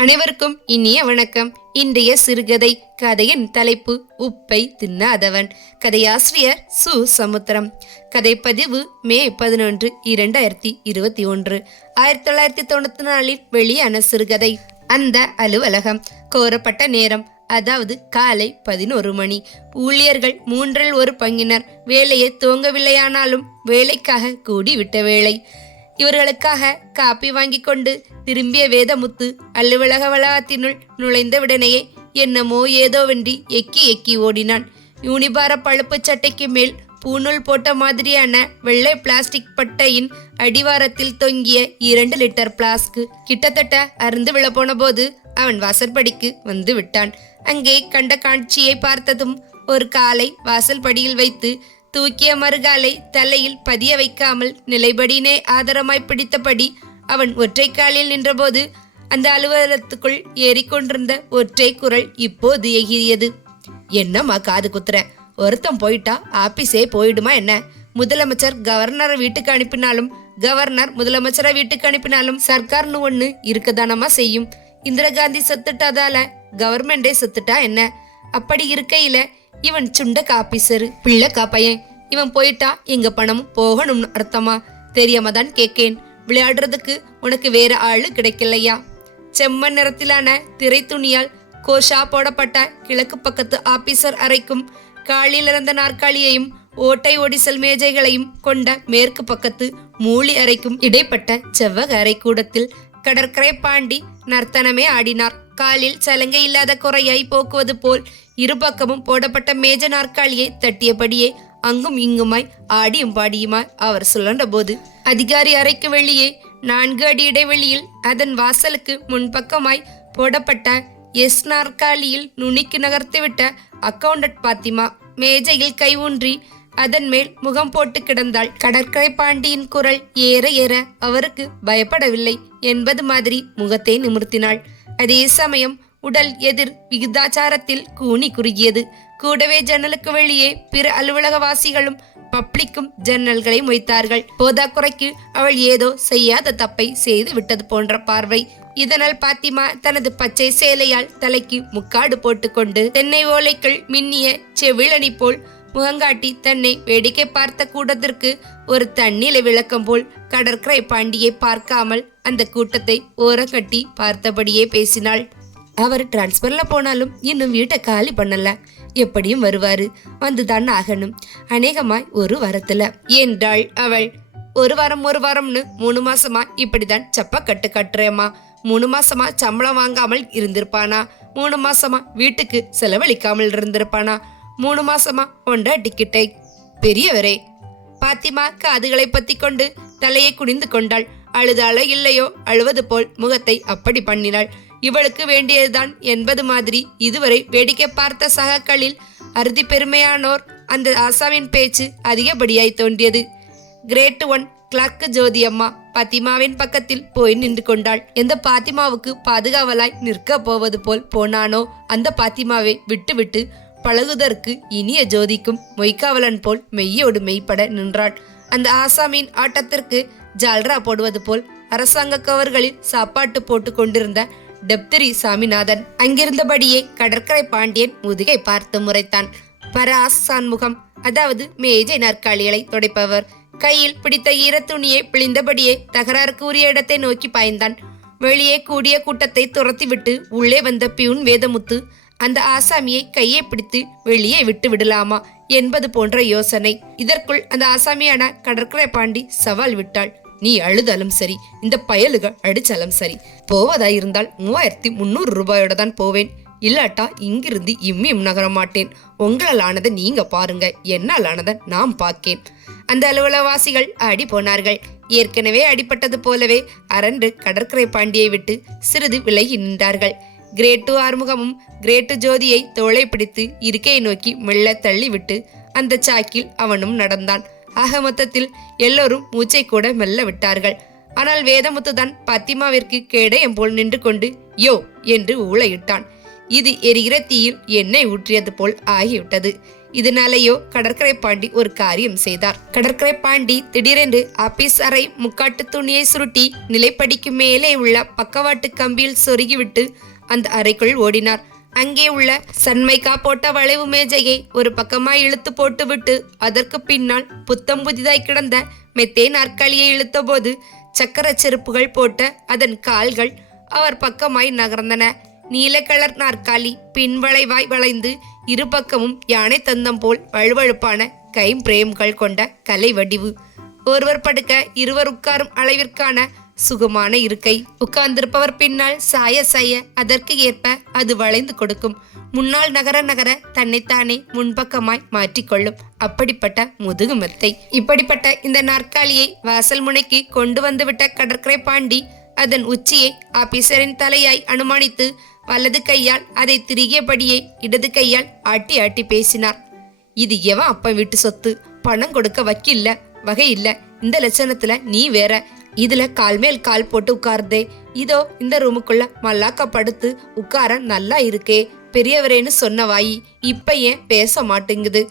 அனைவருக்கும் இனிய வணக்கம். இன்றைய சிறுகதை கதையின் தலைப்பு உப்பை தின்னாதவன். கதையாசிரியர் சு. சமுத்திரம். கதைப்பதிவு மே பதினொன்று இரண்டாயிரத்தி இருபத்தி ஒன்று. ஆயிரத்தி தொள்ளாயிரத்தி தொண்ணூத்தி நாலில் வெளியான சிறுகதை. அந்த அலுவலகம். கோரப்பட்ட நேரம் அதாவது காலை பதினோரு மணி. ஊழியர்கள் மூன்றில் ஒரு பங்கினர். வேலையை துவங்கவில்லையானாலும் வேலைக்காக கூடிவிட்ட வேளை. இவர்களுக்காக காப்பி வாங்கி கொண்டு திரும்பிய வேதமுத்து அலுவலக வளாகத்தினுள் நுழைந்தவுடனேயே என்னமோ ஏதோவென்றி எக்கி எக்கி ஓடினான். யூனிபார பழுப்பு சட்டைக்கு மேல் பூநூல் போட்ட மாதிரியான வெள்ளை பிளாஸ்டிக் பட்டையின் அடிவாரத்தில் தொங்கிய இரண்டு லிட்டர் பிளாஸ்க். கிட்டத்தட்ட அருந்து விழப்போன போது அவன் வாசற்படிக்கு வந்து விட்டான் அங்கே கண்ட காட்சியை பார்த்ததும் ஒரு காலை வாசல் படியில் வைத்து தூக்கிய மறுகாலை தலையில் பதிய வைக்காமல் நிலைபடினே ஆதரமாய் பிடித்தபடி அவன் ஒற்றை காலில் நின்றபோது அந்த அலுவலகத்துக்குள் ஏறிக்கொண்டிருந்த ஒற்றை குரல் இப்போது எகிரியது என்னம்மா காது குத்துற? ஒருத்தன் போயிட்டா? ஆபீஸே போயிடுமா என்ன? முதலமைச்சர் கவர்னரை வீட்டுக்கு அனுப்பினாலும் கவர்னர் முதலமைச்சரை வீட்டுக்கு அனுப்பினாலும் சர்க்கார்னு ஒண்ணு இருக்கதானமா செய்யும்? இந்திரா காந்தி செத்துட்டாதால கவர்மெண்டே செத்துட்டா என்ன? அப்படி இருக்கையில இவன் சுண்ட காப்பீசரு பிள்ளைக்கா பையன். இவன் போயிட்டா எங்க பணம் போகணும்னு அர்த்தமா? தெரியாம தான் கேக்கேன். விளையாடுறதுக்கு உனக்கு வேற ஆளு கிடைக்கலையா? செம்மண் நிறத்திலான திரை துணியால் கோஷா போடப்பட்ட கிழக்கு பக்கத்து ஆபீசர் அறைக்கும் காலில் இருந்த நாற்காலியையும் ஓட்டை ஒடிசல் மேஜைகளையும் கொண்ட மேற்கு பக்கத்து மூலி அறைக்கும் இடைப்பட்ட செவ்வக அறை கூடத்தில் கடற்கரை பாண்டி நர்த்தனமே ஆடினார். காலில் சலங்கை இல்லாத குறையாய் போக்குவது போல் இருபக்கமும் போடப்பட்ட மேஜ நாற்காலியை தட்டியபடியே அங்கும் இங்குமாய் ஆடியும் பாடியுமாய் அவர் சுழன்ற போது அதிகாரி அறைக்கு வெளியே நான்கு அடி இடைவெளியில் அதன் வாசலுக்கு முன்பக்கமாய் போடப்பட்ட எஸ் நாற்காலியில் நுனிக்கு நகர்த்துவிட்ட அக்கவுண்டட் பாத்திமா மேஜையில் கை ஊன்றி அதன் மேல் முகம் போட்டு கிடந்தாள். கடற்கரை பாண்டியின் குரல் ஏற ஏற அவருக்கு பயப்படவில்லை என்பது மாதிரி முகத்தை நிமிர்த்தினாள். அதே சமயம் உடல் எதிர் விகிதாச்சாரத்தில் கூனி குறுகியது. கூடவே ஜன்னலுக்கு வெளியே பிற அலுவலகவாசிகளும் பப்ளிக்கும் ஜன்னல்களை மொய்த்தார்கள். போதாக்குறைக்கு அவள் ஏதோ செய்யாத தப்பை செய்து விட்டது போன்ற பார்வை. இதனால் பாத்திமா தனது பச்சை சேலையால் தலைக்கு முக்காடு போட்டுக்கொண்டு தென்னை ஓலைக்குள் மின்னிய செவிழனி போல் முகங்காட்டி தன்னை வேடிக்கை பார்த்த கூட்டத்திற்கு ஒரு தண்ணீரை விளக்கம் போல் கடற்கரை பாண்டியை பார்க்காமல் அந்த கூட்டத்தை ஓரங்கட்டி பார்த்தபடியே பேசினாள். அவர் டிரான்ஸ்பர்ல போனாலும் இன்னும் வீட்டை காலி பண்ணல. எப்படியும் வருவாரு. வந்துதான் ஆகணும். அநேகமாய் ஒரு வாரத்துல. என்றாள் அவள்? ஒரு வாரம் ஒரு வாரம்னு மூணு மாசமா இப்படிதான் சப்ப கட்டு கட்டுறேம்மா. மூணு மாசமா சம்பளம் வாங்காமல் இருந்திருப்பானா? மூணு மாசமா வீட்டுக்கு செலவழிக்காமல் இருந்திருப்பானா? மூணு மாசமா ஒன்ற டிக்கெட்டை பெரியவரே. பாத்திமா காதுகளை பத்தி கொண்டு தலையை குனிந்து கொண்டாள். அழுதாளோ இல்லையோ? அழுவது போல் முகத்தை அப்படி பண்ணினாள். இவளுக்கு வேண்டியதுதான் என்பது மாதிரி இதுவரை வேடிக்கை பார்த்த சகாக்களில் அறுதி பெருமையானோர் அந்த ஆசாவின் பேச்சு அதிகப்படியாய் தோன்றியது. கிரேட் ஒன் கிளாக்கு ஜோதி அம்மா பாத்திமாவின் பக்கத்தில் போய் நின்று கொண்டாள். எந்த பாத்திமாவுக்கு பாதுகாவலாய் நிற்க போவது போல் போனானோ அந்த பாத்திமாவை விட்டுவிட்டு பழகுதற்கு இனிய ஜோதிக்கும் மொய்க்காவலன் போல் மெய்யோடு மெய்ப்பட நின்றாள். அந்த ஆசாமியின் ஆட்டத்திற்கு ஜால்ரா போடுவது போல் அரசாங்க கவர்களில் சாப்பாட்டு போட்டு கொண்டிருந்த டெப்தரி சாமிநாதன் அங்கிருந்தபடியே கடற்கரை பாண்டியன் முதுகை பார்த்து முறைத்தான். பராஸ் சான்முகம் அதாவது மேஜை நாற்காலிகளை துடைப்பவர். கையில் பிடித்த ஈரத்துணியை பிழிந்தபடியே தகராறுக்கு உரிய இடத்தை நோக்கி பாய்ந்தான். வெளியே கூடிய கூட்டத்தை துரத்திவிட்டு உள்ளே வந்த பியூன் வேதமுத்து அந்த ஆசாமியை கையை பிடித்து வெளியே விட்டு விடலாமா என்பது போன்ற யோசனை. இதற்குள் அந்த ஆசாமியான கடற்கரை பாண்டி சவால் விட்டாள். நீ அழுதாலும் சரி இந்த பயலுகள் அடிச்சாலும் சரி போவதா இருந்தால் மூவாயிரத்தி முந்நூறு ரூபாயோட தான் போவேன். இல்லாட்டா இங்கிருந்து இம்மியும் நகர மாட்டேன் உங்களால் ஆனதை நீங்க பாருங்க என்னால் ஆனதை நான் பார்க்கேன். அந்த அலுவலவாசிகள் அடி போனார்கள். ஏற்கனவே அடிப்பட்டது போலவே அரண்டு கடற்கரை பாண்டியை விட்டு சிறிது விலகி நின்றார்கள். கிரேட்டு ஆறுமுகமும் கிரேட்டு ஜோதியை தோளை பிடித்து இருக்கையை நோக்கி மெல்ல தள்ளிவிட்டு அந்த சாக்கில் அவனும் நடந்தான். ஆக மொத்தத்தில் எல்லோரும் மூச்சை கூட மெல்ல விட்டார்கள். ஆனால் வேதமுத்து தான் பத்திமாவிற்கு கேடயம் போல் நின்று கொண்டு யோ என்று ஊழையிட்டான் இது எரிகிற தீயில் எண்ணெய் ஊற்றியது போல் ஆகிவிட்டது. இதனாலேயோ கடற்கரை பாண்டி ஒரு காரியம் செய்தார். கடற்கரை பாண்டி திடீரென்று ஆபீஸ் அறை முக்காட்டு துணியை சுருட்டி நிலைப்படிக்கு மேலே உள்ள பக்கவாட்டு கம்பியில் சொருகிவிட்டு அந்த அறைக்குள் ஓடினார். அங்கே உள்ள சன்மைக்கா போட்ட வளைவு மேஜையை ஒரு பக்கமாய் இழுத்து போட்டுவிட்டு அதற்கு பின்னால் புத்தம் புதிதாய் கிடந்த மெத்தே நாற்காலியை இழுத்தபோது சக்கர செருப்புகள் போட்ட அதன் கால்கள் அவர் பக்கமாய் நகர்ந்தன. நீல கலர் நாற்காலி பின்வளைவாய் வளைந்து இரு பக்கமும் யானை தந்தம் போல் வழுவழுப்பான கைம்பிரேம்கள் கொண்ட கலை வடிவு. ஒருவர் படுக்க இருவர் உட்காரும் அளவிற்கான சுகமான இருக்கை. உட்கார்ந்திருப்பவர் பின்னால் சாய சாய அதற்கு ஏற்ப அது வளைந்து கொடுக்கும். முன்னால் நகர நகர தன்னைத்தானே முன்பக்கமாய் மாற்றிக்கொள்ளும். அப்படிப்பட்ட முதுகு மெத்தை இப்படிப்பட்ட இந்த நாற்காலியை வாசல் முனைக்கு கொண்டு வந்துவிட்ட கடற்கரை பாண்டி அதன் உச்சியை ஆபீசரின் தலையாய் அனுமானித்து வலது கையால் அதை திரிகியபடியே இடது கையால் ஆட்டி ஆட்டி பேசினார். இது எவன் அப்பன் வீட்டு சொத்து? பணம் கொடுக்க வக்கில்ல வகை இல்ல. இந்த லட்சணத்துல நீ வேற. இதுல கால் மேல் கால் போட்டு உட்காருதே. இதோ இந்த ரூமுக்குள்ள மல்லாக்கா படுத்து உட்கார நல்லா இருக்கே. பெரியவரேன்னு சொன்ன வாயி இப்ப ஏன் பேச மாட்டேங்குது?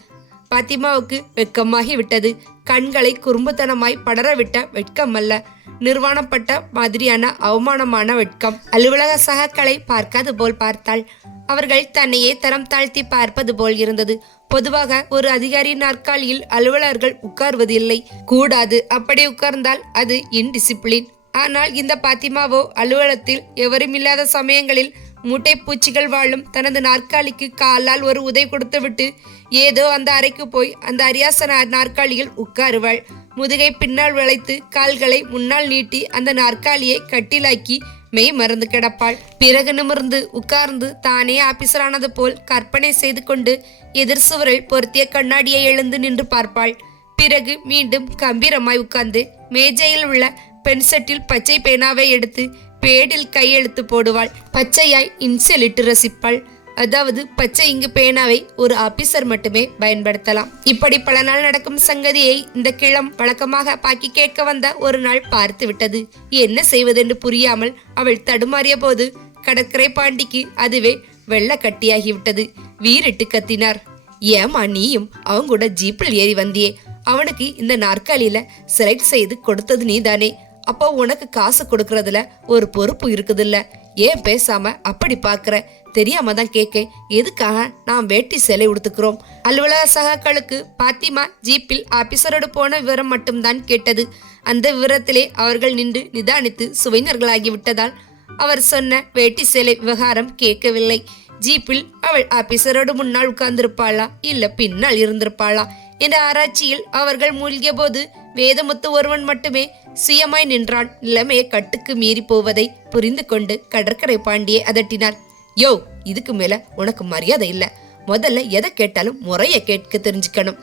பாத்திமாவுக்கு வெட்கமாகி விட்டது கண்களை குறும்புத்தனமாய் படரவிட்ட வெட்கம் அல்ல நிர்வாணப்பட்ட மாதிரியான அவமானமான வெட்கம். அலுவலக சகாக்களை பார்க்காது போல் பார்த்தாள். அவர்கள் தன்னையே தரம் தாழ்த்தி பார்ப்பது போல் இருந்தது. பொதுவாக ஒரு அதிகாரி நாற்காலியில் அலுவலர்கள் உட்கார்வதில்லை. கூடாது அப்படி உட்கார்ந்தால் அது இன்டிசிப்ளின் ஆனால் இந்த பாத்திமாவோ அலுவலகத்தில் எவரும் இல்லாத சமயங்களில் மூட்டை பூச்சிகள் வாழும். தனது நாற்காலிக்கு காலால் ஒரு உதை கொடுத்துவிட்டு ஏதோ அந்த அறைக்கு போய் அந்த அரியாசன நாற்காலியில் உட்காருவாள். முதுகை பின்னால் வளைத்து கால்களை முன்னால் நீட்டி அந்த நாற்காலியை கட்டிலாக்கி மெய் மறந்து கிடப்பாள். பிறகு நிமிர்ந்து உட்கார்ந்து தானே ஆபீசரானது போல் கற்பனை செய்து கொண்டு எதிர் சுவரில் பொருத்திய கண்ணாடியை எழுந்து நின்று பார்ப்பாள். பிறகு மீண்டும் கம்பீரமாய் உட்கார்ந்து மேஜையில் உள்ள பென்செட்டில் பச்சை பேனாவை எடுத்து பேடில் கையெழுத்து போடுவாள். பச்சையாய் இன்செலிட்டு ரசிப்பாள். அதாவது பச்சை இங்கு பேனாவை ஒரு ஆபீசர் மட்டுமே பயன்படுத்தலாம். இப்படி பல நாள் நடக்கும் சங்கதியை இந்த கிளம் வழக்கமாக பாக்கி கேட்க வந்த ஒரு நாள் பார்த்து விட்டது. என்ன செய்வதென்று புரியாமல் அவள் தடுமாறிய போது கடற்கரை பாண்டிக்கு அதுவே வெள்ள கட்டியாகிவிட்டது வீரிட்டு கத்தினார். ஏமா நீயும்? அவங்க கூட ஜீப்பில் ஏறி வந்தியே. அவனுக்கு இந்த நாற்காலியில செலக்ட் செய்து கொடுத்தது நீதானே. அப்போ உனக்கு காசு கொடுக்கறதுல ஒரு பொறுப்பு இருக்குதுல்ல? ஏன் பேசாம அப்படி பாக்குற? தெரியாம தான் கேட்க எதுக்காக நாம் வேட்டி சிலை உடுத்துக்கிறோம்? அலுவலக சகாக்களுக்கு பாத்திமா ஜீப்பில் ஆபீசரோடு போன விவரம் மட்டும்தான் கேட்டது. அந்த விவரத்திலே அவர்கள் நின்று நிதானித்து சுவைஞர்களாகி விட்டதால் அவர் சொன்ன வேட்டி சேலை விவகாரம் கேட்கவில்லை. ஜீப்பில் அவள் ஆபீசரோடு முன்னால் உட்கார்ந்திருப்பாளா? இல்ல பின்னால் இருந்திருப்பாளா? என்ற ஆராய்ச்சியில் அவர்கள் மூழ்கிய போது வேதமுத்து ஒருவன் மட்டுமே சுயமாய் நின்றான். நிலைமையை கட்டுக்கு மீறி போவதை புரிந்து கொண்டு கடற்கரை பாண்டியை அதட்டினார் யோ இதுக்கு மேல உனக்கு மரியாதை இல்ல. முதல்ல எதை கேட்டாலும் முறைய கேட்க தெரிஞ்சுக்கணும்.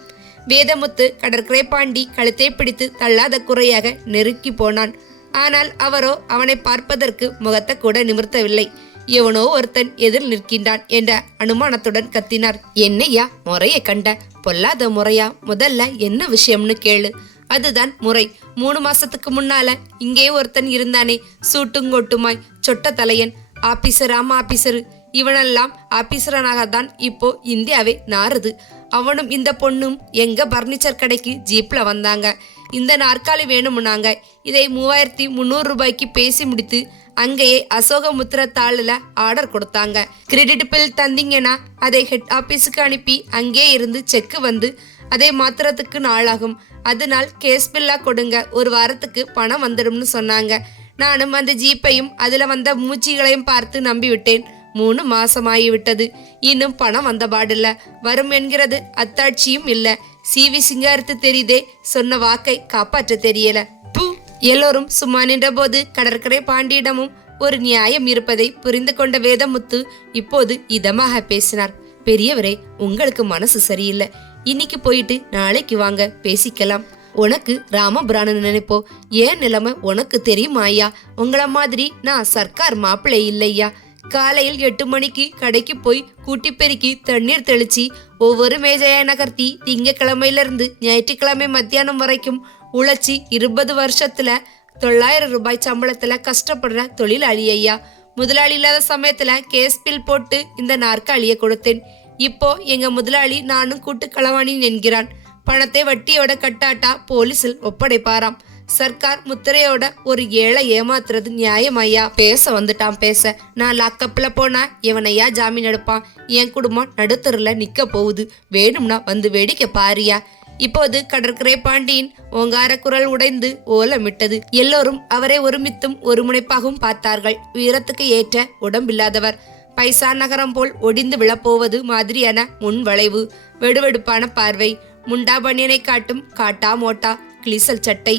வேதமுத்து கடற்கரை பாண்டி கழுத்தை பிடித்து தள்ளாத குறையாக நெருக்கி போனான். ஆனால் அவரோ அவனை பார்ப்பதற்கு முகத்தை கூட நிமிர்த்தவில்லை. எவனோ ஒருத்தன் எதிர் நிற்கின்றான் என்ற அனுமானத்துடன் கத்தினார். என்னையா முறைய கண்ட? பொல்லாத முறையா? முதல்ல என்ன விஷயம்னு கேளு. அதுதான் முறை. மூணு மாசத்துக்கு முன்னால இங்கே ஒருத்தன் இருந்தானே. சூட்டுங்கொட்டுமாய் சொட்ட தலையன் ஆபீசர் ஆமா ஆபீசரு. இவனெல்லாம் ஆபீசரனாகத்தான் இப்போ இந்தியாவே நாறுது. அவனும் இந்த பொண்ணும் எங்க பர்னிச்சர் கடைக்கு ஜீப்ல வந்தாங்க. இந்த நாற்காலி வேணும்னாங்க இதை மூவாயிரத்தி முந்நூறு ரூபாய்க்கு பேசி முடித்து அங்கேயே அசோகமுத்திர தாளில் ஆர்டர் கொடுத்தாங்க. கிரெடிட் பில் தந்தீங்கன்னா அதை ஹெட் ஆபீஸுக்கு அனுப்பி அங்கே இருந்து செக்கு வந்து அதே மாத்திரத்துக்கு நாளாகும். அதனால் கேஸ் பில்லா கொடுங்க. ஒரு வாரத்துக்கு பணம் வந்துடும்னு சொன்னாங்க. நானும் அந்த ஜீப்பையும் அதில் வந்த மூச்சிகளையும் பார்த்து நம்பிவிட்டேன். மூணு மாசமாகிவிட்டது. இன்னும் பணம் வந்த பாடில்ல வரும் என்கிறது அத்தாட்சியும் இல்ல. சிவி சிங்காரத்து தெரியுதே? சொன்ன வாக்கை காப்பாற்ற தெரியல. பூ! எல்லோரும் சும்மா நின்றபோது கடற்கரை பாண்டியிடமும் ஒரு நியாயம் இருப்பதை புரிந்து கொண்ட வேதமுத்து இப்போது இதமாக பேசினார். பெரியவரே உங்களுக்கு மனசு சரியில்லை. இன்னைக்கு போயிட்டு நாளைக்கு வாங்க பேசிக்கலாம். உனக்கு ராமபிராணன் நினைப்போ? ஏன் நிலைமை உனக்கு தெரியுமா ஐயா? உங்களை மாதிரி நான் சர்க்கார் மாப்பிள்ளை இல்லையா? காலையில் எட்டு மணிக்கு கடைக்கு போய் கூட்டி பெருக்கி தண்ணீர் தெளிச்சு ஒவ்வொரு மேஜையா நகர்த்தி திங்கக்கிழமையில இருந்து ஞாயிற்றுக்கிழமை மத்தியானம் வரைக்கும் உழைச்சி இருபது வருஷத்துல தொள்ளாயிரம் ரூபாய் சம்பளத்துல கஷ்டப்படுற தொழிலாளி ஐயா. முதலாளி இல்லாத சமயத்துல கேஸ் பில் போட்டு இந்த நாற்காலியை கொடுத்தேன். இப்போ எங்க முதலாளி நானும் கூட்டு களவாணி என்கிறான். பணத்தை வட்டியோட கட்டாட்டா போலீஸில் ஒப்படைப்பாராம். சர்க்கார் முத்திரையோட ஒரு ஏழை ஏமாத்துறது நியாயமையா பேச வந்துட்டான் பேச. நான் லாக்கப்பில் போனா இவனையா ஜாமீன் எடுப்பான்? என் குடும்பம் நடுத்தரில் நிற்க போகுது. வேணும்னா வந்து வேடிக்கை பாரியா. இப்போது கடற்கரை பாண்டியின் ஓங்கார குரல் உடைந்து ஓலமிட்டது. எல்லோரும் அவரை ஒருமித்தும் ஒருமுனைப்பாகவும் பார்த்தார்கள். உயரத்துக்கு ஏற்ற உடம்பில்லாதவர். பைசா நகரம் போல் ஒடிந்து விழப்போவது மாதிரியான முன் வளைவு. வெடுவெடுப்பான பார்வை. முண்டா பனியனை காட்டும் காட்டா மோட்டா கிளிசல் சட்டை.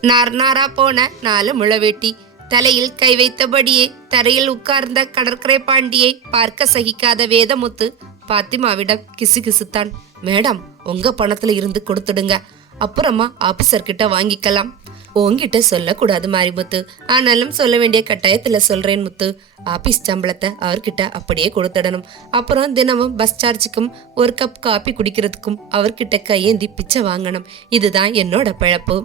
நார் நாரா போன நாலு முளவேட்டி தலையில் கை வைத்தபடியே தரையில் உட்கார்ந்த கடற்கரை பாண்டியை பார்க்க சகிக்காத வேதமுத்து பாத்திமாவிடம் கிசுகிசுத்தான். மேடம் உங்க பணத்துல இருந்து கொடுத்துடுங்க. அப்புறமா ஆபீசர் கிட்ட வாங்கிக்கலாம். உங்ககிட்ட சொல்லக்கூடாது மாரிமுத்து. ஆனாலும் சொல்ல வேண்டிய கட்டாயத்தில் சொல்கிறேன் முத்து. ஆபீஸ் சம்பளத்தை அவர்கிட்ட அப்படியே கொடுத்துடணும். அப்புறம் தினமும் பஸ் சார்ஜுக்கும் ஒரு கப் காப்பி குடிக்கிறதுக்கும் அவர்கிட்ட கையேந்தி பிச்சை வாங்கணும். இதுதான் என்னோட பிழப்பு.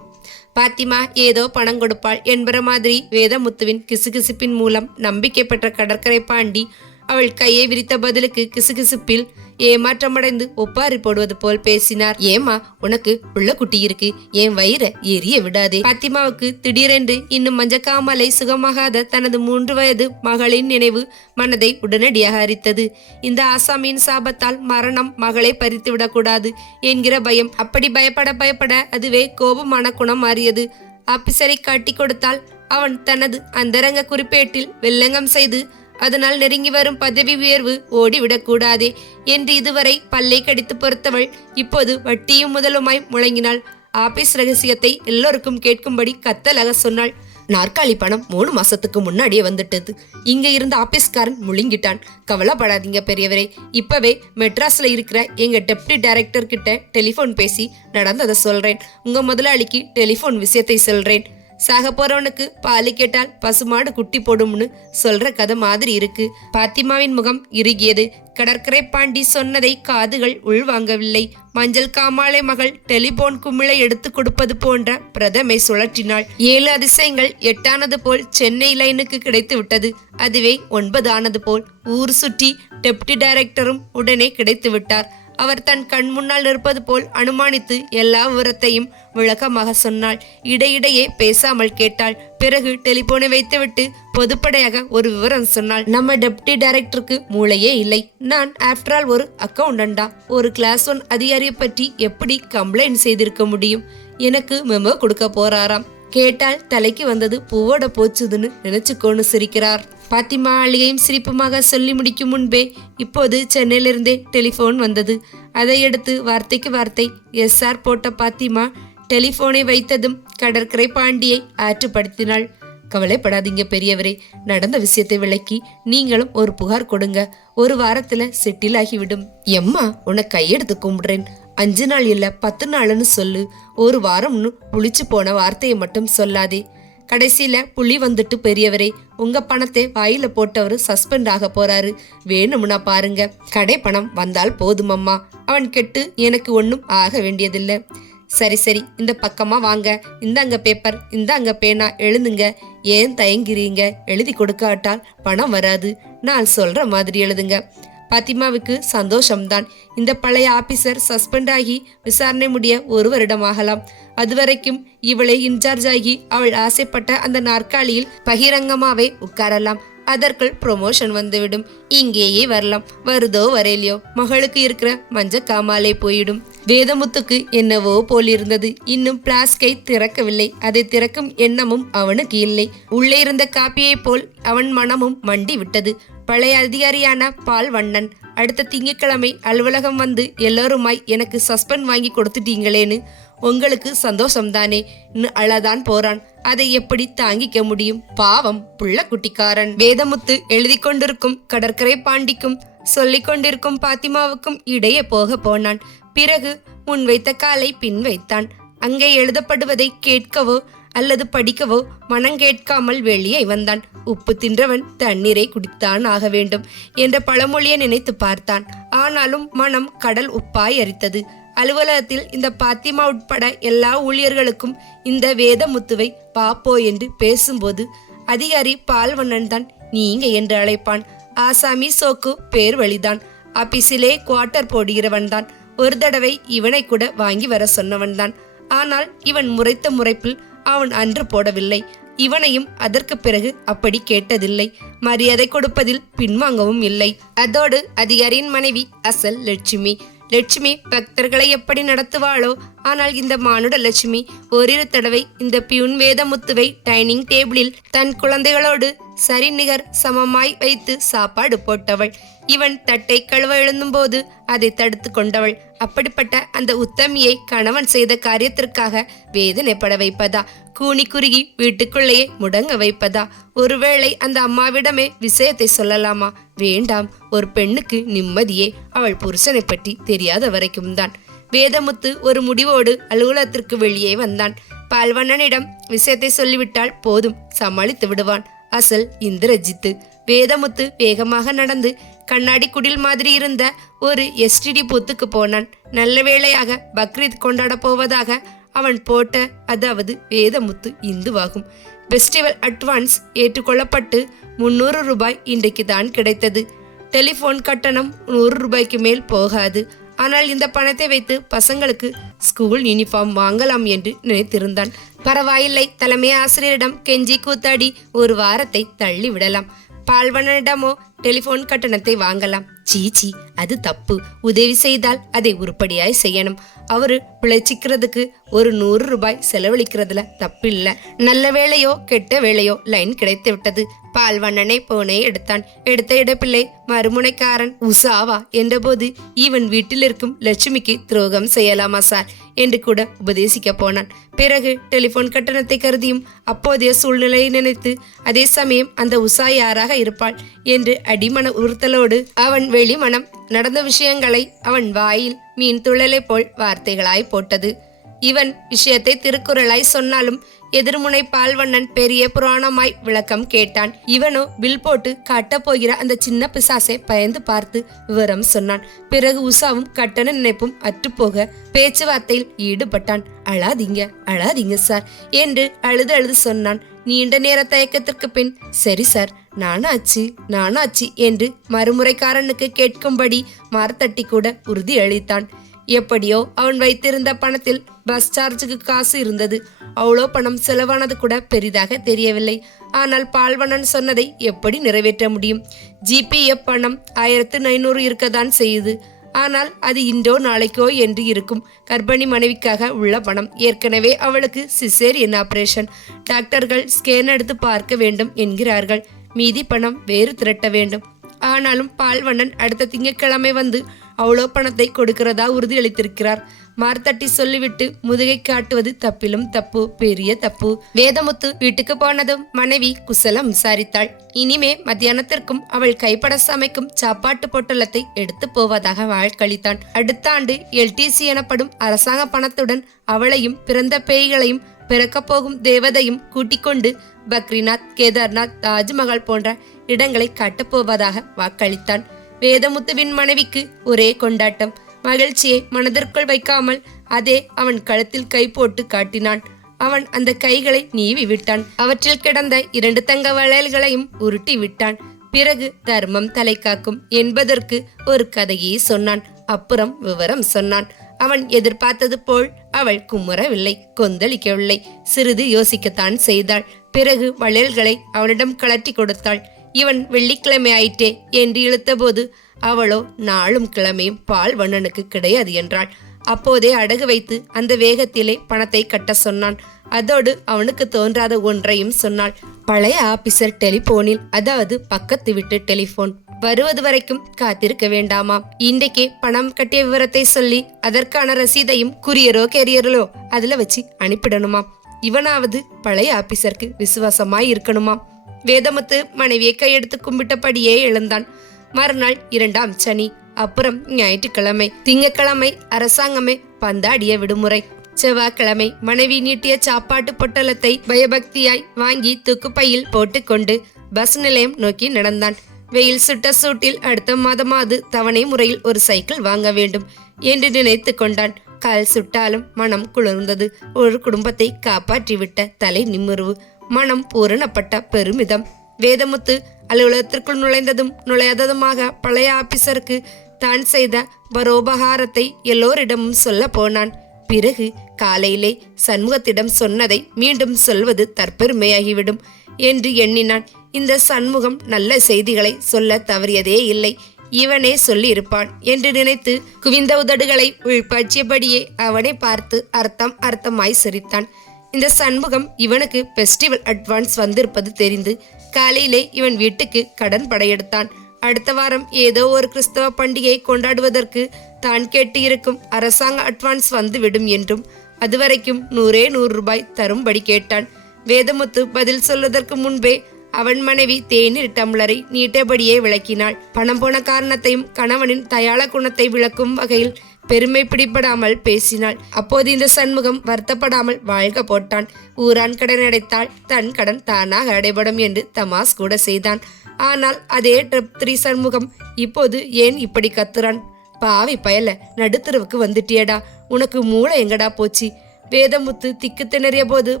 பாத்திமா ஏதோ பணம் கொடுப்பாள் என்பற மாதிரி வேதமுத்துவின் கிசுகிசுப்பின் மூலம் நம்பிக்கை பெற்ற கடற்கரை பாண்டி அவள் கையை விரித்த பதிலுக்கு கிசுகிசுப்பில் ஏமாற்றமடைந்து ஒப்பாரி போடுவது போல் பேசினார். ஏமா உனக்கு உள்ள குட்டி இருக்கு. என் வயிறை எரிய விடாதே. பாத்திமாவுக்கு திடீரென்று இன்னும் மஞ்சக்காமலை சுகமாகாத தனது மூன்று வயது மகளின் நினைவு மனதை உடனடியாக அரித்தது. இந்த ஆசாமியின் சாபத்தால் மரணம் மகளை பறித்து விடக்கூடாது என்கிற பயம் அப்படி பயப்பட பயப்பட அதுவே கோபமான குணம் மாறியது. ஆபிசரை காட்டி கொடுத்தால் அவன் தனது அந்தரங்க குறிப்பேட்டில் வெள்ளங்கம் செய்து அதனால் நெருங்கி வரும் பதவி உயர்வு ஓடிவிடக்கூடாதே என்று இதுவரை பல்லை கடித்து பொறுத்தவள். இப்போது வட்டியும் முதலுமாய் முழங்கினாள். ஆபீஸ் ரகசியத்தை எல்லோருக்கும் கேட்கும்படி கத்தலாக சொன்னாள். நாற்காலி பணம் மூணு மாசத்துக்கு முன்னாடியே வந்துட்டது. இங்க இருந்த ஆபீஸ்காரன் முழுங்கிட்டான். கவலைப்படாதீங்க பெரியவரே. இப்பவே மெட்ராஸ்ல இருக்கிற எங்க டெப்டி டைரக்டர் கிட்ட டெலிஃபோன் பேசி நடந்ததை சொல்றேன். உங்க முதலாளிக்கு டெலிஃபோன் விஷயத்தை சொல்றேன். சாக போறவனுக்கு பாலு கேட்டால் பசுமாடு குட்டி போடும்னு சொல்ற கதை மாதிரி இருக்கு. பாத்திமாவின் முகம் இறுகியது. கடற்கரை பாண்டி சொன்னதை காதுகள் உள்வாங்கவில்லை. மஞ்சள் காமாலை மகள் டெலிபோன் குமிழை எடுத்து கொடுப்பது போன்ற பிரதமை சுழற்றினாள். ஏழு அதிசயங்கள் எட்டானது போல் சென்னை லைனுக்கு கிடைத்து விட்டது. அதுவே ஒன்பது ஆனது போல் ஊர் சுற்றி டெப்டி டைரக்டரும் உடனே கிடைத்து விட்டார். அவர் தன் கண் முன்னால் நிற்பது போல் அனுமானித்து எல்லா விவரத்தையும் விளக்கமாக சொன்னாள். இடையிடையே பேசாமல் கேட்டாள். பிறகு டெலிபோனை வைத்துவிட்டு பொதுப்படையாக ஒரு விவரம் சொன்னாள். நம்ம டெப்டி டைரக்டருக்கு மூளையே இல்லை. நான் ஆஃப்டர் ஆல் ஒரு அக்கௌண்டண்டா ஒரு கிளாஸ் ஒன் அதிகாரியை பற்றி எப்படி கம்ப்ளைண்ட் செய்திருக்க முடியும்? எனக்கு மெமோ கொடுக்க போறாராம். கேட்டால் தலைக்கு வந்தது பூவோட போச்சுதுன்னு நினைச்சுக்கோன்னு சிரிக்கிறார். பாத்திமா அழியையும் சிரிப்புமாக சொல்லி முடிக்கும் முன்பே இப்போது சென்னையிலிருந்தே டெலிஃபோன் வந்தது. அதையடுத்து வார்த்தைக்கு வார்த்தை எஸ்ஆர் போட்ட பாத்திமா டெலிஃபோனை வைத்ததும் கடற்கரை பாண்டியை ஆற்றுப்படுத்தினாள். கவலைப்படாதீங்க பெரியவரே நடந்த விஷயத்தை விளக்கி நீங்களும் ஒரு புகார் கொடுங்க. ஒரு வாரத்துல செட்டில் ஆகிவிடும். எம்மா உன கையெடுத்து கும்பிடுறேன். அஞ்சு நாள் இல்ல பத்து நாள்னு சொல்லு. ஒரு வாரம்னு புளிச்சு போன வார்த்தையை மட்டும் சொல்லாதே. கடைசியில புலி வந்துட்டு பெரியவரே உங்க பணத்தை வாயில போட்டவர் சஸ்பெண்ட் ஆக போறாரு. வேணும்னா பாருங்க. கடை பணம் வந்தால் போதுமம்மா. அவன் கெட்டு எனக்கு ஒன்றும் ஆக வேண்டியதில்லை. சரி சரி இந்த பக்கமா வாங்க. இந்தாங்க பேப்பர் இந்தாங்க பேனா எழுதுங்க. ஏன் தயங்குறீங்க? எழுதி கொடுக்காட்டால் பணம் வராது. நான் சொல்ற மாதிரி எழுதுங்க. பாத்திமாவுக்கு சந்தோஷம்தான். இந்த பழைய ஆபீசர் சஸ்பெண்ட் ஆகி விசாரணை முடிய ஒரு வருடம் ஆகலாம் அதுவரைக்கும் இவளை இன்சார்ஜ் ஆகி அவள் ஆசைப்பட்ட அந்த நாற்காலியில் பகிரங்கமாவே உட்காரலாம். அதற்குள் ப்ரொமோஷன் வந்துவிடும். இங்கேயே வரலாம். வருதோ வரையிலையோ. மகளுக்கு இருக்கிற மஞ்ச காமாலே போயிடும். வேதமுத்துக்கு என்னவோ போலிருந்தது இன்னும் பிளாஸ்கை திறக்கவில்லை. அதை திறக்கும் எண்ணமும் அவனுக்கு இல்லை. உள்ளே இருந்த காப்பியை போல் அவன் மனமும் மண்டி விட்டது பழைய அதிகாரியான பால் வண்ணன் அடுத்த திங்கட்கிழமை அலுவலகம் வந்து எல்லோருமாய் எனக்கு சஸ்பெண்ட் வாங்கி கொடுத்துட்டீங்களேன்னு உங்களுக்கு சந்தோஷம்தானே? அழதான் போறான். அதை எப்படி தாங்கிக்க முடியும்? பாவம் புள்ள குட்டிக்காரன். வேதமுத்து எழுதி கொண்டிருக்கும் கடற்கரை பாண்டிக்கும் சொல்லிக் கொண்டிருக்கும் பாத்திமாவுக்கும் இடையே போக போனான். பிறகு முன் வைத்த காலை பின் வைத்தான் அங்கே எழுதப்படுவதை கேட்கவோ அல்லது படிக்கவோ மனம் கேட்காமல் வெளியே வந்தான். உப்பு தின்றவன் தண்ணீரை குடித்தான் ஆக வேண்டும் என்ற பழமொழியை நினைத்து பார்த்தான். ஆனாலும் மனம் கடல் உப்பாய் அரித்தது. அலுவலகத்தில் இந்த பாத்திமா உட்பட எல்லா ஊழியர்களுக்கும் இந்த வேதமுத்துவை பாப்போ என்று பேசும்போது அதிகாரி பால்வண்ணன் தான் நீங்க என்று அழைப்பான். ஆசாமி சோக்கு பேர் வழிதான். ஆபீஸிலே குவார்ட்டர் போடுகிறவன் தான் ஒரு தடவை இவனை கூட வாங்கி வர சொன்னவன் தான் ஆனால் இவன் முறைத்த முறைப்பில் அவன் அன்று போடவில்லை. இவனையும் அதற்கு பிறகு அப்படி கேட்டதில்லை. மரியாதை கொடுப்பதில் பின்வாங்கவும் இல்லை. அதோடு அதிகாரியின் மனைவி அசல் லட்சுமி. லட்சுமி பக்தர்களை எப்படி நடத்துவாளோ? ஆனால் இந்த மானுட லட்சுமி ஓரிரு தடவை இந்த பியூன் வேதமுத்துவை டைனிங் டேபிளில் தன் குழந்தைகளோடு சரிநிகர் சமமாய் வைத்து சாப்பாடு போட்டவள். இவன் தட்டை கழுவ எழுந்தும்போது அதை தடுத்து கொண்டவள். அப்படிப்பட்ட அந்த உத்தமியை கணவன் செய்த காரியத்திற்காக வேதனைப்பட வைப்பதா? கூனி குறுகி வீட்டுக்குள்ளேயே முடங்க வைப்பதா? ஒருவேளை அந்த அம்மாவிடமே விஷயத்தை சொல்லலாமா? வேண்டாம் ஒரு பெண்ணுக்கு நிம்மதியே. அவள் புருஷனை பற்றி தெரியாத வரைக்கும் தான். வேதமுத்து ஒரு முடிவோடு அலுவலகத்திற்கு வெளியே வந்தான். பால்வண்ணனிடம் விஷயத்தை சொல்லிவிட்டால் போதும் சமாளித்து விடுவான். அசல் இந்திரஜித்து. வேதமுத்து வேகமாக நடந்து கண்ணாடி குடில் மாதிரி இருந்த ஒரு எஸ்டிடி பூத்துக்கு போனான். நல்ல வேளையாக பக்ரீத் கொண்டாட போவதாக அவன் போட்ட அதாவது வேதமுத்து இந்துவாகும். ஃபெஸ்டிவல் அட்வான்ஸ் ஏற்றுக்கொள்ளப்பட்டு முன்னூறு ரூபாய் இன்றைக்கு தான் கிடைத்தது. டெலிஃபோன் கட்டணம் நூறு ரூபாய்க்கு மேல் போகாது. ஆனால் இந்த பணத்தை வைத்து பசங்களுக்கு ஸ்கூல் யூனிஃபார்ம் வாங்கலாம் என்று நினைத்திருந்தான். பரவாயில்லை தலைமை ஆசிரியரிடம் கெஞ்சி கூத்தாடி ஒரு வாரத்தை தள்ளி விடலாம் பால்வனிடமோ டெலிபோன் கட்டணத்தை வாங்கலாம். சீச்சி அது தப்பு. உதவி செய்தால் அதை உருப்படியாய் செய்யணும். அவரு பிழைச்சிக்கிறதுக்கு ஒரு நூறு ரூபாய் செலவழிக்கிறதுல தப்பில்ல. நல்ல வேலையோ கெட்ட வேலையோ லைன் கிடைத்து விட்டது. பால்வண்ணனை போனே எடுத்தான். எடுத்த இடப்பிள்ளை மறுமுனைக்காரன் உசாவா என்றபோது இவன் வீட்டில் இருக்கும் லட்சுமிக்கு துரோகம் செய்யலாமா சார்? என்று கூட உபதேசிக்க போனான். பிறகு டெலிபோன் கட்டணத்தை கருதியும் அப்போதைய சூழ்நிலையை நினைத்து அதே சமயம் அந்த உஷா யாராக இருப்பாள் என்று அடிமன உறுத்தலோடு அவன் வெளிமனம் நடந்த விஷயங்களை அவன் வாயில் மீன் துழலை போல் வார்த்தைகளாய் போட்டது. இவன் விஷயத்தை திருக்குறளாய் சொன்னாலும் எதிர்முனை பால்வண்ணன் பெரிய புராணமாய் விளக்கம் கேட்டான். இவனோ வில் போட்டு காட்டப் போகிற அந்த சின்ன பிசாசை பயந்து பார்த்து விவரம் சொன்னான். பிறகு உஷாவும் கட்டண நினைப்பும் அற்றுப்போக பேச்சுவார்த்தையில் ஈடுபட்டான். அழாதீங்க அழாதீங்க சார் என்று அழுது அழுது சொன்னான். நீண்ட நேர தயக்கத்திற்கு பின் சரி சார் நானாச்சு நானாச்சு என்று மறுமுறைக்காரனுக்கு கேட்கும்படி மார்த்தட்டி கூட உறுதி அளித்தான் எப்படியோ அவன் வைத்திருந்த பணத்தில் பஸ் சார்ஜுக்கு காசு இருந்தது. அவ்வளோ பணம் செலவானது கூட பெரிதாக தெரியவில்லை. ஆனால் பால்வனன் சொன்னதை எப்படி நிறைவேற்ற முடியும்? ஜிபிஎஃப் பணம் ஆயிரத்து ஐநூறு இருக்கத்தான் செய்யுது. ஆனால் அது இன்றோ நாளைக்கோ என்று இருக்கும். கர்ப்பிணி மனைவிக்காக உள்ள பணம். ஏற்கனவே அவளுக்கு சிசேரியன் ஆபரேஷன்? டாக்டர்கள் ஸ்கேன் எடுத்து பார்க்க வேண்டும் என்கிறார்கள். மீதி பணம் வேறு திரட்ட வேண்டும். ஆனாலும் பால்வண்ணன் அடுத்த திங்கட்கிழமை வந்து அவ்வளோ பணத்தை கொடுக்கிறதா உறுதியளித்திருக்கிறார். மார்த்தட்டி சொல்லிவிட்டு முதுகை காட்டுவது தப்பிலும் தப்பு பெரிய தப்பு. வேதமுத்து வீட்டுக்கு போனதும் மனைவி குசலம் விசாரித்தாள் இனிமே மத்தியானத்திற்கும் அவள் கைப்பட சமைக்கும் சாப்பாட்டு பொட்டலத்தை எடுத்து போவதாக வாழ்க்கழித்தான் அடுத்த ஆண்டு எல்டிசி எனப்படும் அரசாங்க பணத்துடன் அவளையும் பிறந்த பேய்களையும் பிறக்கப் போகும் தேவதையும் கூட்டிக் கொண்டு பக்ரிநாத் கேதார்நாத் தாஜ்மஹால் போன்ற இடங்களை கட்டப்போவதாக வாக்களித்தான். வேதமுத்துவின் மனைவிக்கு ஒரே கொண்டாட்டம். மகிழ்ச்சியை மனதிற்குள் வைக்காமல் அதே அவன் கழுத்தில் கை போட்டு காட்டினான். அவன் அந்த கைகளை நீவி விட்டான். அவற்றில் கிடந்த இரண்டு தங்க வளையல்களையும் உருட்டி விட்டான். பிறகு தர்மம் தலை காக்கும் என்பதற்கு ஒரு கதையை சொன்னான். அப்புறம் விவரம் சொன்னான். அவன் எதிர்பார்த்தது போல் அவள் குமுறவில்லை கொந்தளிக்கவில்லை. சிறிது யோசிக்கத்தான் செய்தாள். பிறகு வளையல்களை அவனிடம் கலட்டி கொடுத்தாள். இவன் வெள்ளிக்கிழமை ஆயிட்டே என்று இழுத்தபோது அவளோ நாளும் கிழமையும் பால் வண்ணனுக்கு கிடையாது என்றாள். அப்போதே அடகு வைத்து அந்த வேகத்திலே பணத்தை கட்ட சொன்னான். அதோடு அவனுக்கு தோன்றாத ஒன்றையும் சொன்னாள். பழைய ஆபீசர் டெலிபோனில் அதாவது பக்கத்து விட்டு டெலிபோன். வருவது வரைக்கும் காத்திருக்க வேண்டாமாம். இன்றைக்கே பணம் கட்டிய விவரத்தை சொல்லி அதற்கான ரசீதையும் குரியரோ கேரியரோ அதுல வச்சு அனுப்பிடணுமாம். இவனாவது பழைய ஆபீசருக்கு விசுவாசமாய் இருக்கணுமா வேதமுத்து மனைவியை கையெடுத்து கும்பிட்டபடியே எழுந்தான். மறுநாள் இரண்டாம் சனி. அப்புறம் ஞாயிற்றுக்கிழமை. திங்கக்கிழமை அரசாங்கமே பந்தாடிய விடுமுறை. செவ்வாய்க்கிழமை மனைவி நீட்டிய சாப்பாட்டு பொட்டலத்தை பயபக்தியாய் வாங்கி துக்குப்பையில் போட்டுக்கொண்டு பஸ் நிலையம் நோக்கி நடந்தான். வெயில் சுட்ட சூட்டில் அடுத்த மாதமாவது தவணை முறையில் ஒரு சைக்கிள் வாங்க வேண்டும் என்று நினைத்து கொண்டான். கால் சுட்டாலும் மனம் குளிர்ந்தது. ஒரு குடும்பத்தை காப்பாற்றிவிட்ட தலை நிமிர்வு. மனம் பூரணப்பட்ட பெருமிதம். வேதமுத்து அலுவலகத்திற்குள் நுழைந்ததும் நுழையாததுமாக பழைய ஆபீசருக்கு தான் செய்த பரோபகாரத்தை எல்லோரிடமும் சொல்ல போனான். பிறகு காலையிலே சண்முகத்திடம் சொன்னதை மீண்டும் சொல்வது தற்பெருமையாகிவிடும் என்று எண்ணினான். இந்த சண்முகம் நல்ல செய்திகளை சொல்ல தவறியதே இல்லை. இவனே சொல்லியிருப்பான் என்று நினைத்து குவிந்த உதடுகளை உள்பாய்ச்சியபடியே அவனை பார்த்து அர்த்தம் அர்த்தமாய் சிரித்தான். இந்த சண்முகம் இவனுக்கு ஃபெஸ்டிவல் அட்வான்ஸ் வந்திருப்பது தெரிந்து காலையிலே இவன் வீட்டுக்கு கடன் படையெடுத்தான். அடுத்த வாரம் ஏதோ ஒரு கிறிஸ்தவ பண்டிகையை கொண்டாடுவதற்கு தான் கேட்டு இருக்கும் அரசாங்க அட்வான்ஸ் வந்துவிடும் என்றும் அதுவரைக்கும் நூறே நூறு ரூபாய் தரும்படி கேட்டான். வேதமுத்து பதில் சொல்வதற்கு முன்பே அவன் மனைவி தேநீர் டம்ளரை நீட்டபடியே விளக்கினாள். பணம் போன காரணத்தையும் கணவனின் தயாள குணத்தை விளக்கும் வகையில் பெருமை பிடிபடாமல் பேசினாள். அப்போது இந்த சண்முகம் வருத்தப்படாமல் வாழ்க போட்டான். ஊரான் கடன் அடைத்தால் தன் கடன் தானாக அடைபடும் என்று தமாஸ் கூட செய்தான். ஆனால் அதே ட்ரிப் த்ரீ சண்முகம் இப்போது ஏன் இப்படி கத்துறான்? பாவி பயல நடுத்தருவுக்கு வந்துட்டியடா. உனக்கு மூளை எங்கடா போச்சு? வேதமுத்து திக்கு திணறிய போது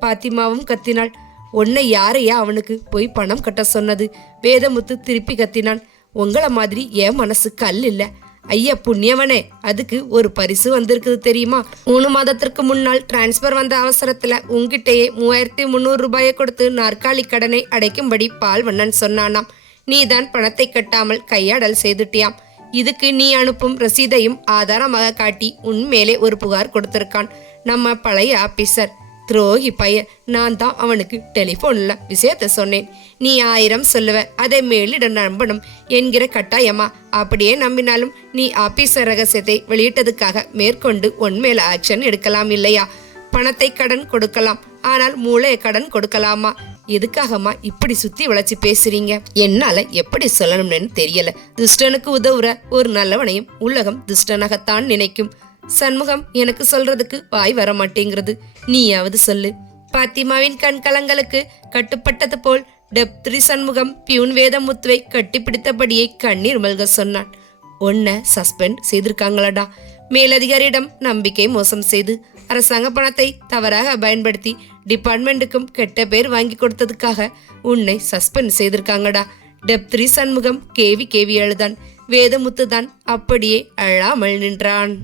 பாத்திமாவும் கத்தினாள். உன்னை யாரையா அவனுக்கு போய் பணம் கட்ட சொன்னது? வேதமுத்து திருப்பி கத்தினான். உங்களை மாதிரி என் மனசு கல் இல்லை. ஐயா புண்ணியவனே. அதுக்கு ஒரு பரிசு வந்திருக்குது தெரியுமா? மூணு மாதத்திற்கு முன்னால் டிரான்ஸ்பர் வந்த அவசரத்துல உங்ககிட்டயே மூவாயிரத்தி முந்நூறு ரூபாயை கொடுத்து நாற்காலி கடனை அடைக்கும்படி பால்வண்ணன் சொன்னானாம். நீதான் பணத்தை கட்டாமல் கையாடல் செய்துட்டியாம். இதுக்கு நீ அனுப்பும் ரசீதையும் ஆதாரமாக காட்டி உன்மேலே ஒரு புகார் கொடுத்திருக்கான். நம்ம பழைய ஆபீசர். துரோகி பையன். நான் தான் அவனுக்கு டெலிஃபோன்ல விஷயத்த சொன்னேன். நீ ஆயிரம் சொல்லுவ அதை மேலிட நம்பணும் என்கிற கட்டாயமா? அப்படியே நம்பினாலும் நீ ஆபீசர் ரகசியத்தை வெளியிட்டதுக்காக மேற்கொண்டு உன்மேல ஆக்ஷன் எடுக்கலாம் இல்லையா? பணத்தை கடன் கொடுக்கலாம் ஆனால் மூளையை கடன் கொடுக்கலாமா? எதுக்காகம்மா இப்படி சுத்தி வளைச்சு பேசுறீங்க? என்னால எப்படி சொல்லணும்னு தெரியல. துஷ்டனுக்கு உதவுற ஒரு நல்லவனையும் உலகம் துஷ்டனாகத்தான் நினைக்கும். சண்முகம் எனக்கு சொல்றதுக்கு வாய் வர மாட்டேங்கிறது. நீயாவது சொல்லு. பாத்திமாவின் கண்கலங்களுக்கு கட்டுப்பட்டது போல் டெப்த்ரி சண்முகம் பியூன் வேதமுத்துவை கட்டிப்பிடித்தபடியே கண்ணீர் மல்க சொன்னான். உன்னை சஸ்பெண்ட் செய்திருக்காங்களடா. மேலதிகாரியிடம் நம்பிக்கை மோசம் செய்து அரசாங்க பணத்தை தவறாக பயன்படுத்தி டிபார்ட்மெண்ட்டுக்கும் கெட்ட பேர் வாங்கி கொடுத்ததுக்காக உன்னை சஸ்பெண்ட் செய்திருக்காங்கடா. டெப்த்ரி சண்முகம் கேவி கேவி அழுதான். வேதமுத்து தான் அப்படியே அழாமல் நின்றான்.